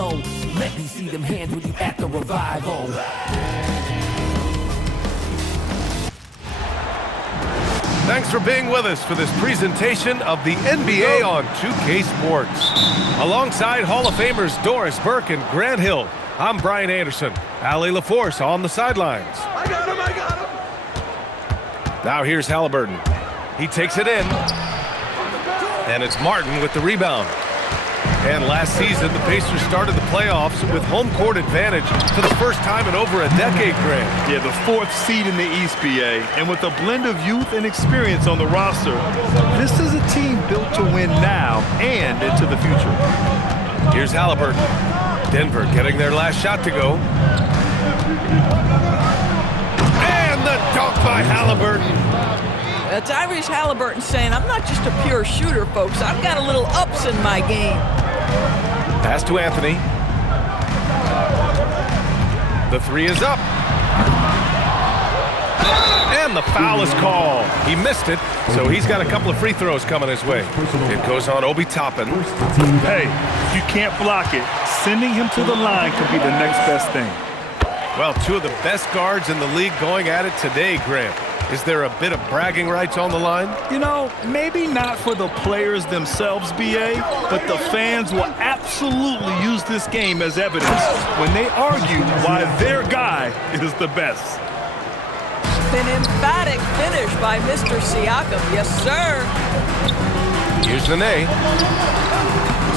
know. Let me see them hands when you at the revival. Thanks for being with us for this presentation of the NBA on 2K Sports. Alongside Hall of Famers Doris Burke and Grant Hill, I'm Brian Anderson. Allie LaForce on the sidelines. I got him! Now here's Halliburton. He takes it in. And it's Martin with the rebound. And last season, the Pacers started the playoffs with home court advantage for the first time in over a decade, Grant. Yeah, the 4th seed in the East, BA. And with a blend of youth and experience on the roster, this is a team built to win now and into the future. Here's Halliburton. Denver getting their last shot to go. And the dunk by Halliburton. Tyrese Halliburton saying, I'm not just a pure shooter, folks. I've got a little ups in my game. Pass to Anthony. The three is up. And the foul is called. He missed it, so he's got a couple of free throws coming his way. It goes on Obi Toppin. Hey, if you can't block it, sending him to the line could be the next best thing. Well, two of the best guards in the league going at it today, Grant. Is there a bit of bragging rights on the line? You know, maybe not for the players themselves, BA, but the fans will absolutely use this game as evidence when they argue why their guy is the best. An emphatic finish by Mr. Siakam. Yes, sir. Here's Nene.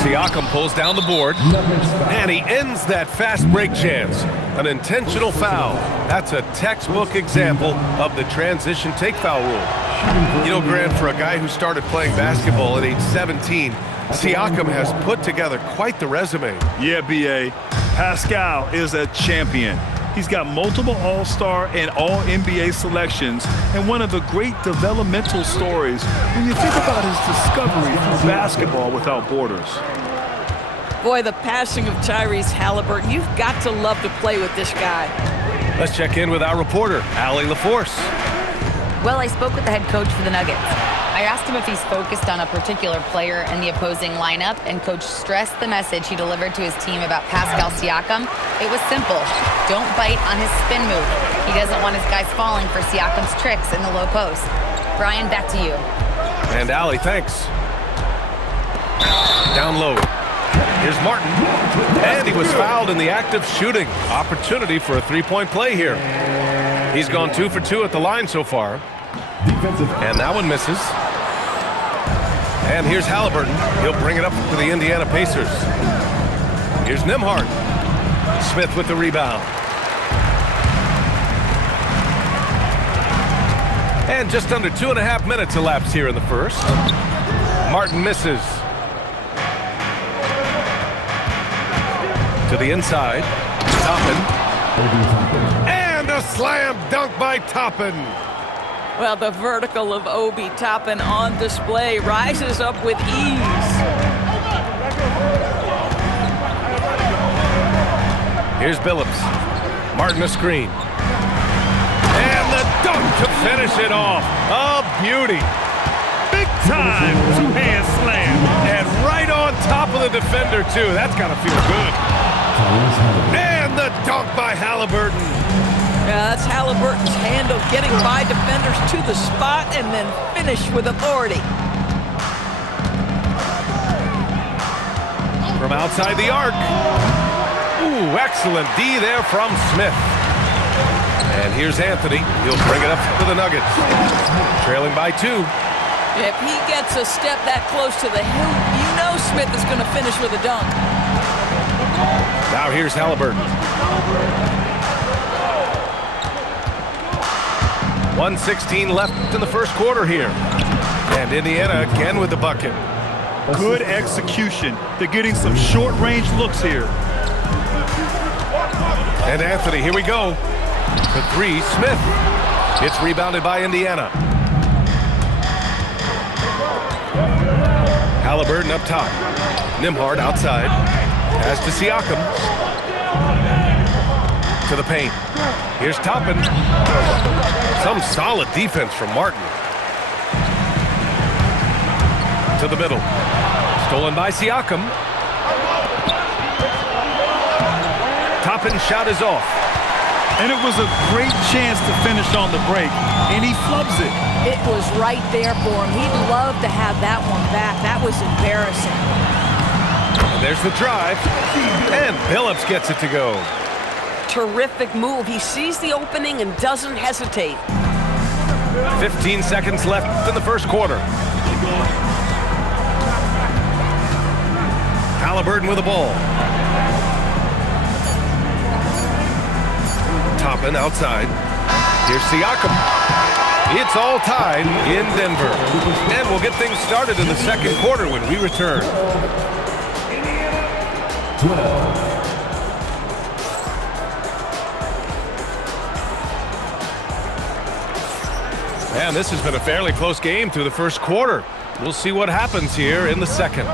Siakam pulls down the board, and he ends that fast break chance. An intentional foul. That's a textbook example of the transition take foul rule. You know, Grant, for a guy who started playing basketball at age 17, Siakam has put together quite the resume. Yeah, BA. Pascal is a champion. He's got multiple All-Star and All-NBA selections, and one of the great developmental stories when you think about his discovery through basketball without borders. Boy, the passing of Tyrese Halliburton. You've got to love to play with this guy. Let's check in with our reporter, Allie LaForce. Well, I spoke with the head coach for the Nuggets. I asked him if he's focused on a particular player in the opposing lineup, and Coach stressed the message he delivered to his team about Pascal Siakam. It was simple. Don't bite on his spin move. He doesn't want his guys falling for Siakam's tricks in the low post. Brian, back to you. And Allie, thanks. Down low. Here's Martin. And he was fouled in the act of shooting. Opportunity for a three-point play here. He's gone 2 for 2 at the line so far. And that one misses. And here's Halliburton. He'll bring it up to the Indiana Pacers. Here's Nembhard. Smith with the rebound. And just under 2.5 minutes elapsed here in the first. Martin misses. To the inside. Toppin. And a slam dunk by Toppin. Well, the vertical of Obi Toppin on display rises up with ease. Here's Billups. Martin a screen. And the dunk to finish it off. A beauty. Big time two-hand slam. And right on top of the defender, too. That's got to feel good. And the dunk by Halliburton. Yeah, that's Halliburton's handle, getting by defenders to the spot and then finish with authority. From outside the arc. Ooh, excellent D there from Smith. And here's Anthony. He'll bring it up to the Nuggets. Trailing by 2. If he gets a step that close to the hoop, you know Smith is going to finish with a dunk. Now here's Halliburton. 1:16 left in the first quarter here. And Indiana again with the bucket. Good execution. They're getting some short-range looks here. And Anthony, here we go. For 3, Smith. It's rebounded by Indiana. Halliburton up top. Nembhard outside. Pass to Siakam. To the paint. Here's Toppin. Some solid defense from Martin. To the middle. Stolen by Siakam. drop-in shot is off. And it was a great chance to finish on the break, and he flubs it. It was right there for him. He'd love to have that one back. That was embarrassing. And there's the drive, and Billups gets it to go. Terrific move. He sees the opening and doesn't hesitate. 15 seconds left in the first quarter. Halliburton with the ball. Toppin outside. Here's Siakam. It's all tied in Denver. And we'll get things started in the second quarter when we return. Man, this has been a fairly close game through the first quarter. We'll see what happens here in the second.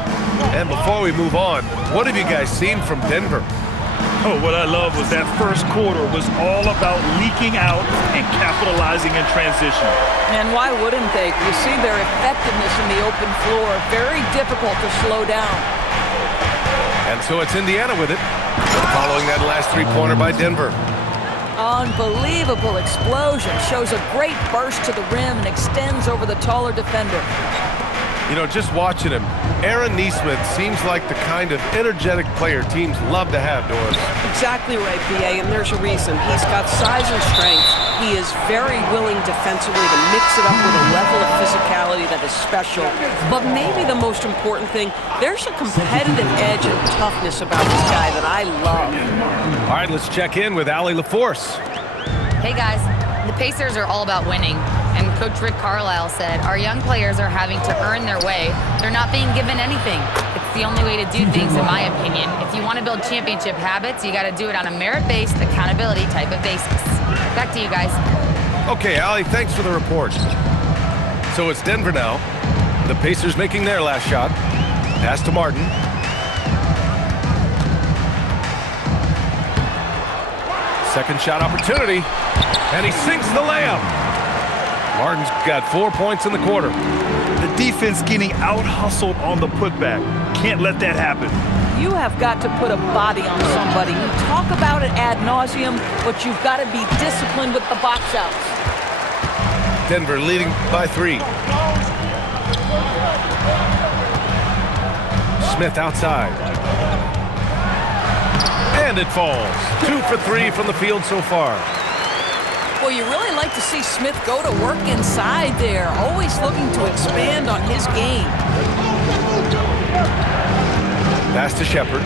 And before we move on, what have you guys seen from Denver? Oh, what I love was that first quarter was all about leaking out and capitalizing in transition. And why wouldn't they? You see their effectiveness in the open floor. Very difficult to slow down. And so it's Indiana with it, following that last three-pointer by Denver. Unbelievable explosion. Shows a great burst to the rim and extends over the taller defender. You know, just watching him, Aaron Nesmith seems like the kind of energetic player teams love to have, Doris. Exactly right, B.A., and there's a reason. He's got size and strength. He is very willing defensively to mix it up with a level of physicality that is special. But maybe the most important thing, there's a competitive edge and toughness about this guy that I love. All right, let's check in with Allie LaForce. Hey guys, the Pacers are all about winning. And Coach Rick Carlisle said, our young players are having to earn their way. They're not being given anything. It's the only way to do things, in my opinion. If you want to build championship habits, you got to do it on a merit-based, accountability type of basis. Back to you guys. Okay, Allie, thanks for the report. So it's Denver now. The Pacers making their last shot. Pass to Martin. Second shot opportunity. And he sinks the layup. Martin's got 4 points in the quarter. The defense getting out-hustled on the putback. Can't let that happen. You have got to put a body on somebody. You talk about it ad nauseum, but you've got to be disciplined with the box outs. Denver leading by 3. Smith outside. And it falls. 2 for 3 from the field so far. Well, you really like to see Smith go to work inside there, always looking to expand on his game. Pass to Shepherd.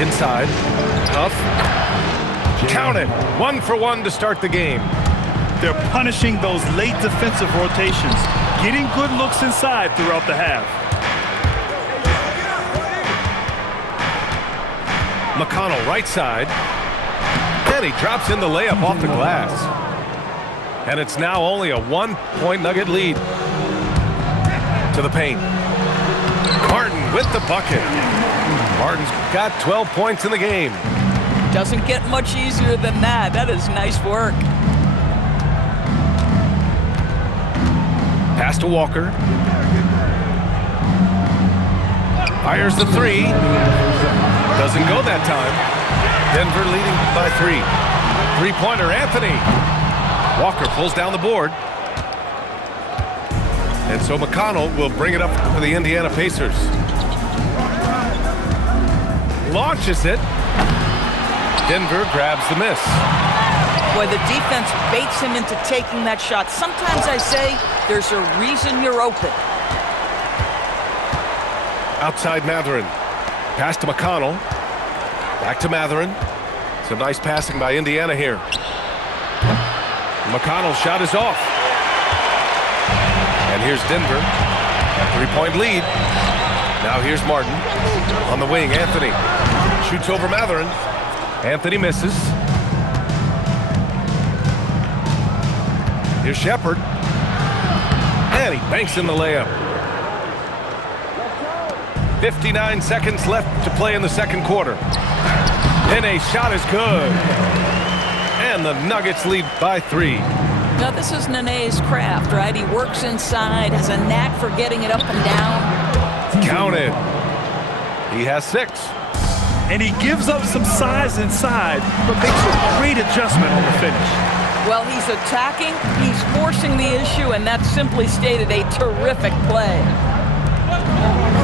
Inside. Huff. Count it. 1 for 1 to start the game. They're punishing those late defensive rotations, getting good looks inside throughout the half. McConnell right side. And he drops in the layup off the glass. And it's now only a 1-point Nugget lead. To the paint. Martin with the bucket. Martin's got 12 points in the game. Doesn't get much easier than that. That is nice work. Pass to Walker. Fires the 3. Doesn't go that time. Denver leading by 3. Three-pointer, Anthony. Walker pulls down the board. And so McConnell will bring it up for the Indiana Pacers. Launches it. Denver grabs the miss. Boy, the defense baits him into taking that shot. Sometimes I say there's a reason you're open. Outside Mathurin. Pass to McConnell. Back to Mathurin. Some nice passing by Indiana here. McConnell's shot is off. And here's Denver. A 3-point lead. Now here's Martin. On the wing, Anthony. Shoots over Mathurin. Anthony misses. Here's Shepherd. And he banks in the layup. 59 seconds left to play in the second quarter. And a shot is good. And the Nuggets lead by 3. Now, this is Nene's craft, right? He works inside, has a knack for getting it up and down. Count it. He has 6. And he gives up some size inside, but makes a great adjustment on the finish. Well, he's attacking, he's forcing the issue, and that simply stated a terrific play.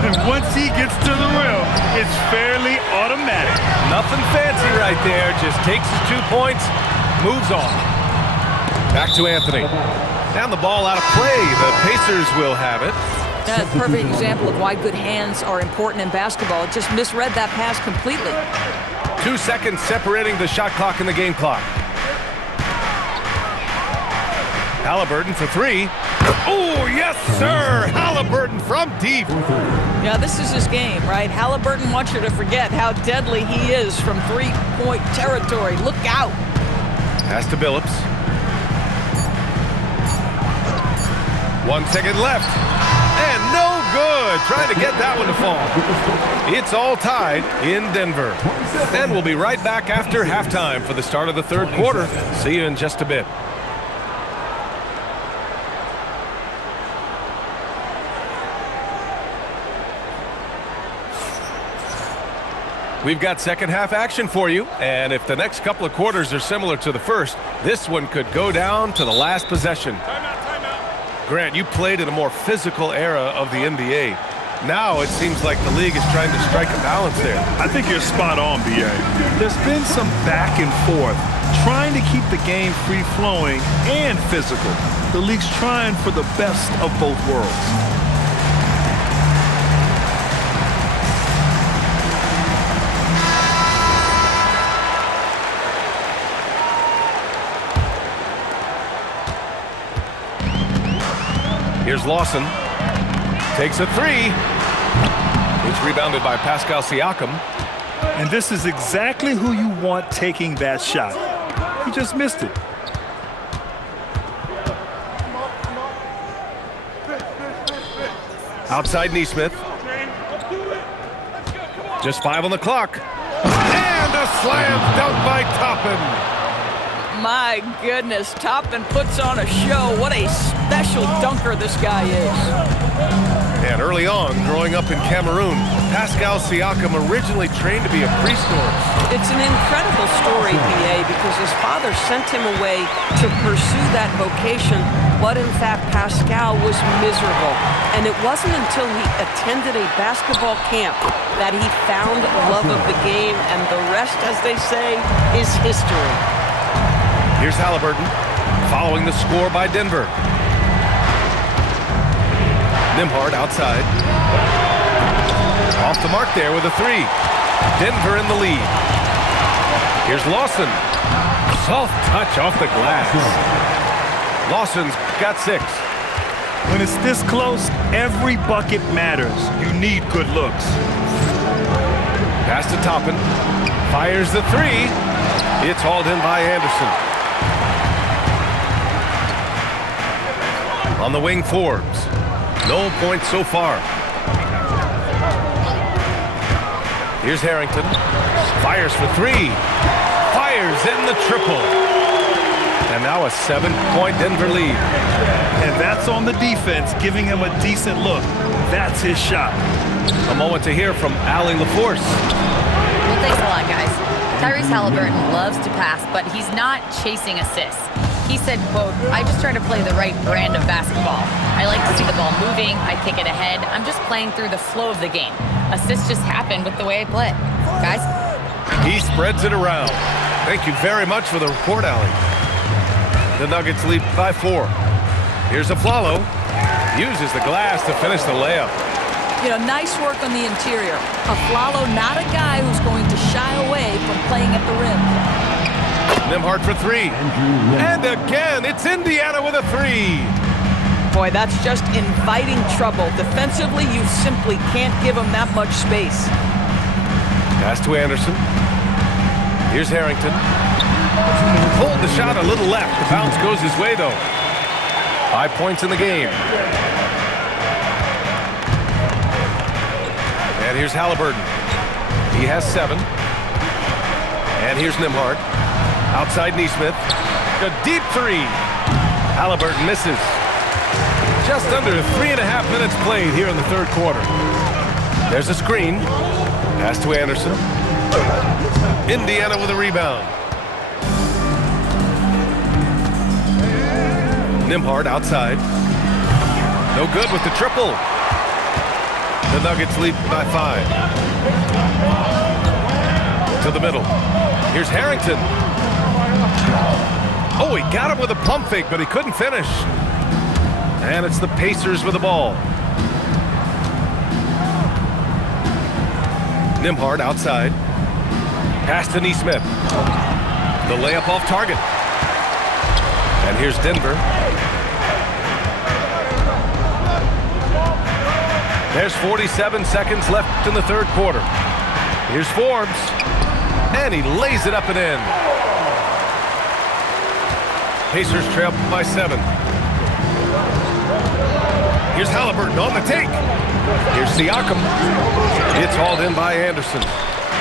And once he gets to the rim, it's fairly automatic. Nothing fancy right there. Just takes his 2 points, moves on. Back to Anthony. And the ball out of play. The Pacers will have it. That's a perfect example of why good hands are important in basketball. It just misread that pass completely. 2 seconds separating the shot clock and the game clock. Halliburton for 3. Oh, yes, sir! Halliburton from deep. Yeah, this is his game, right? Halliburton wants you to forget how deadly he is from three-point territory. Look out. Pass to Billups. 1 second left. And no good. Trying to get that one to fall. It's all tied in Denver. And we'll be right back after halftime for the start of the third quarter. See you in just a bit. We've got second half action for you, and if the next couple of quarters are similar to the first, this one could go down to the last possession. Grant, you played in a more physical era of the NBA. Now it seems like the league is trying to strike a balance there. I think you're spot on, B.A. There's been some back and forth, trying to keep the game free-flowing and physical. The league's trying for the best of both worlds. Here's Lawson. Takes a 3. It's rebounded by Pascal Siakam. And this is exactly who you want taking that shot. He just missed it. Outside Nesmith. Just 5 on the clock. And a slam dunk by Toppin. My goodness, Toppin puts on a show. What a special dunker this guy is. And early on, growing up in Cameroon, Pascal Siakam originally trained to be a priest. It's an incredible story, B.A., because his father sent him away to pursue that vocation, but in fact, Pascal was miserable. And it wasn't until he attended a basketball camp that he found love of the game, and the rest, as they say, is history. Here's Halliburton, following the score by Denver. Nembhard outside. Off the mark there with a 3. Denver in the lead. Here's Lawson. Soft touch off the glass. Lawson's got 6. When it's this close, every bucket matters. You need good looks. Pass to Toppin. Fires the 3. It's hauled in by Anderson. On the wing, Forbes. No points so far. Here's Harrington. Fires for 3. Fires in the triple. And now a 7-point Denver lead. And that's on the defense, giving him a decent look. That's his shot. A moment to hear from Allie LaForce. Well, thanks a lot, guys. Tyrese Halliburton loves to pass, but he's not chasing assists. He said, quote, "I just try to play the right brand of basketball. I like to see the ball moving. I kick it ahead. I'm just playing through the flow of the game. Assists just happen with the way I play." Guys? He spreads it around. Thank you very much for the report, Allie. The Nuggets lead by 4. Here's Aflalo. Uses the glass to finish the layup. You know, nice work on the interior. Aflalo, not a guy who's going to shy away from playing at the rim. Nembhard for 3. And again, it's Indiana with a 3. Boy, that's just inviting trouble. Defensively, you simply can't give him that much space. Pass to Anderson. Here's Harrington. Pulled the shot a little left. The bounce goes his way, though. 5 points in the game. And here's Halliburton. He has 7. And here's Nembhard. Outside Nesmith. A deep 3. Halliburton misses. Just under 3.5 minutes played here in the third quarter. There's a screen. Pass to Anderson. Indiana with a rebound. Nembhard outside. No good with the triple. The Nuggets lead by 5. To the middle. Here's Harrington. Oh, he got him with a pump fake, but he couldn't finish. And it's the Pacers with the ball. Nembhard outside. Pass to Nesmith. The layup off target. And here's Denver. There's 47 seconds left in the third quarter. Here's Forbes. And he lays it up and in. Pacers trail by 7. Here's Halliburton on the take. Here's Siakam. It's hauled in by Anderson.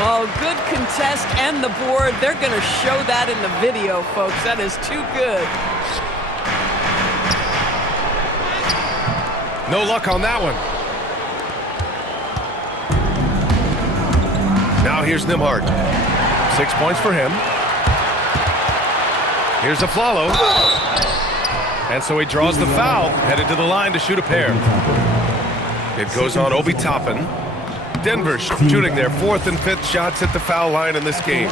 Oh, good contest and the board. They're going to show that in the video, folks. That is too good. No luck on that one. Now here's Nembhard. 6 points for him. Here's Aflalo. And so he draws the foul, headed to the line to shoot a pair. It goes on Obi Toppin. Denver shooting their 4th and 5th shots at the foul line in this game.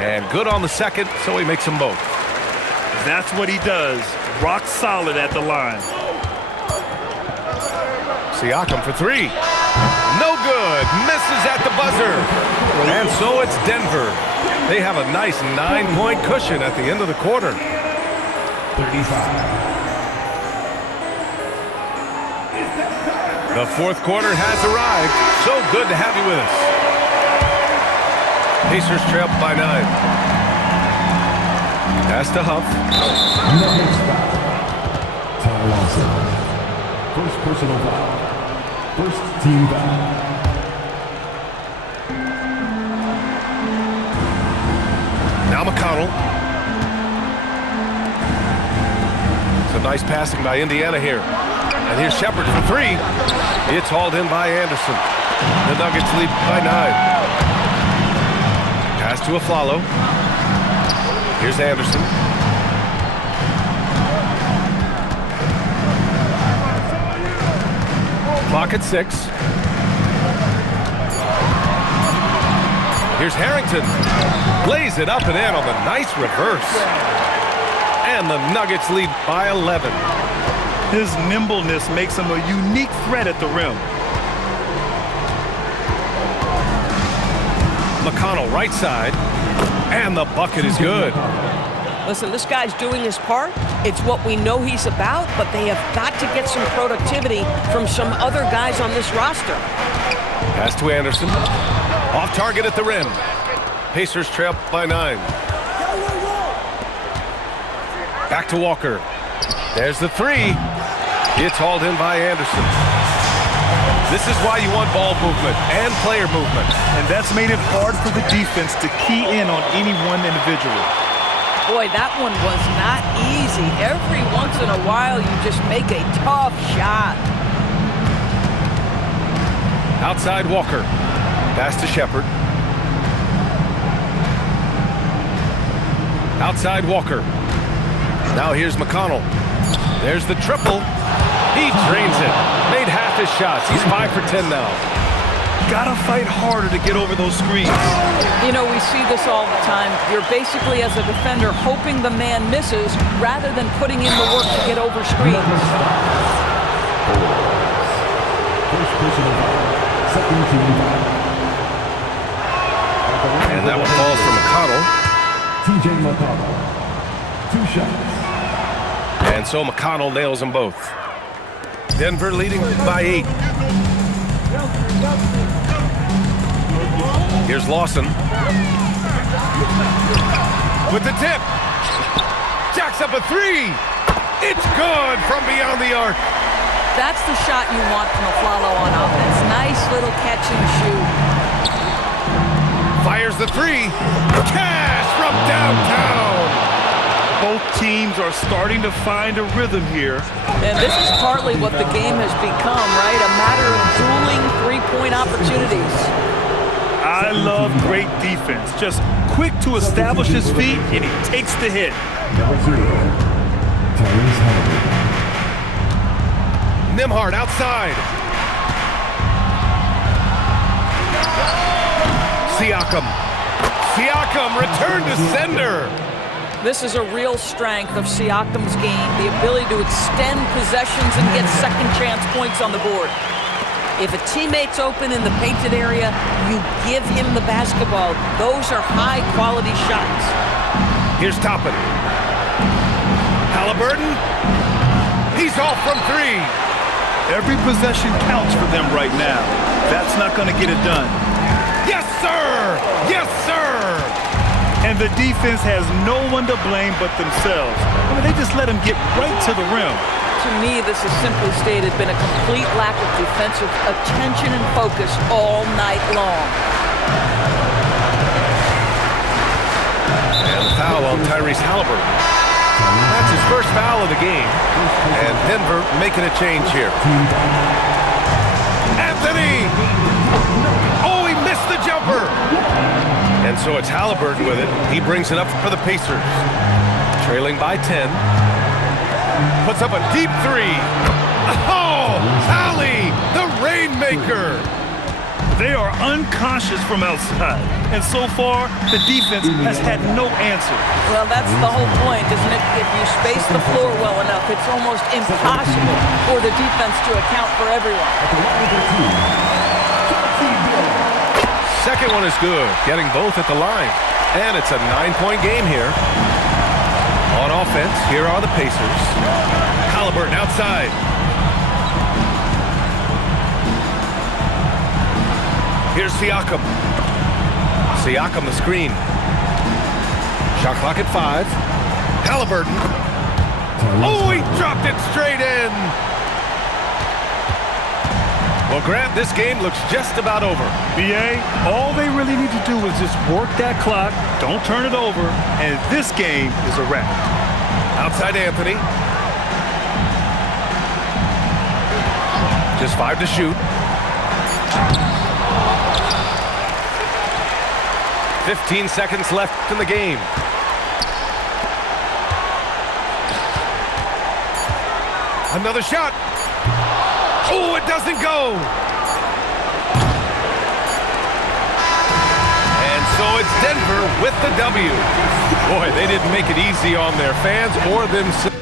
And good on the second, so he makes them both. That's what he does. Rock solid at the line. Siakam for 3. No good. Misses at the buzzer. And so it's Denver. They have a nice 9-point cushion at the end of the quarter. 35. The fourth quarter has arrived. So good to have you with us. Pacers trail by 9. Pass to Huff. Nuggets foul. Ty Lawson. First personal foul. First team foul. Now McConnell. Some nice passing by Indiana here. And here's Shepard for 3. It's hauled in by Anderson. The Nuggets lead by 9. Pass to Aflalo. Here's Anderson. Clock at 6. Here's Harrington. Lays it up and in on the nice reverse. And the Nuggets lead by 11. His nimbleness makes him a unique threat at the rim. McConnell right side. And the bucket is good. Listen, this guy's doing his part. It's what we know he's about, but they have got to get some productivity from some other guys on this roster. Pass to Anderson. Off target at the rim. Pacers trail by 9. Back to Walker. There's the 3. It's hauled in by Anderson. This is why you want ball movement and player movement. And that's made it hard for the defense to key in on any one individual. Boy, that one was not easy. Every once in a while, you just make a tough shot. Outside Walker. Pass to Shepard. Outside Walker. Now here's McConnell. There's the triple. He drains it. Made half his shots. He's 5 for 10 now. Gotta fight harder to get over those screens. You know, we see this all the time. You're basically, as a defender, hoping the man misses rather than putting in the work to get over screens. First personal foul. Second team foul. And that one falls for McConnell. TJ McConnell. 2 shots. And so McConnell nails them both. Denver leading by 8. Here's Lawson. With the tip. Jacks up a 3. It's good from beyond the arc. That's the shot you want from Aflalo on offense. Nice little catch and shoot. Fires the 3. Cash from downtown. Both teams are starting to find a rhythm here. And this is partly what the game has become, right? A matter of dueling three-point opportunities. I love great defense. Just quick to establish his feet, and he takes the hit. Number 0, Tyrese Halliburton. Nembhard outside. Siakam return to sender. This is a real strength of Siakam's game, the ability to extend possessions and get second chance points on the board. If a teammate's open in the painted area, you give him the basketball. Those are high-quality shots. Here's Toppin. Halliburton. He's off from three. Every possession counts for them right now. That's not going to get it done. Yes, sir! Yes, sir! And the defense has no one to blame but themselves. I mean, they just let him get right to the rim. To me, this has simply stated been a complete lack of defensive attention and focus all night long. And the foul on Tyrese Halliburton. That's his first foul of the game. And Denver making a change here. Anthony! Oh, he missed the jumper! And so it's Halliburton with it. He brings it up for the Pacers. Trailing by 10. Puts up a deep three. Oh, Hallie, the Rainmaker. They are unconscious from outside. And so far, the defense has had no answer. Well, that's the whole point, isn't it? If you space the floor well enough, it's almost impossible for the defense to account for everyone. Second one is good, getting both at the line. And it's a 9-point game here. On offense, here are the Pacers. Halliburton outside. Here's Siakam. Siakam the screen. Shot clock at 5. Halliburton. Oh, he dropped it straight in. Well, Grant, this game looks just about over. BA, all they really need to do is just work that clock, don't turn it over, and this game is a wrap. Outside Anthony. Just 5 to shoot. 15 seconds left in the game. Another shot. Oh, it doesn't go. And so it's Denver with the W. Boy, they didn't make it easy on their fans or themselves.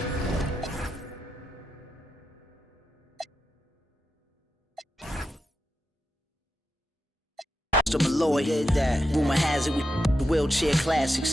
Malloy, rumor has it we wheelchair classics.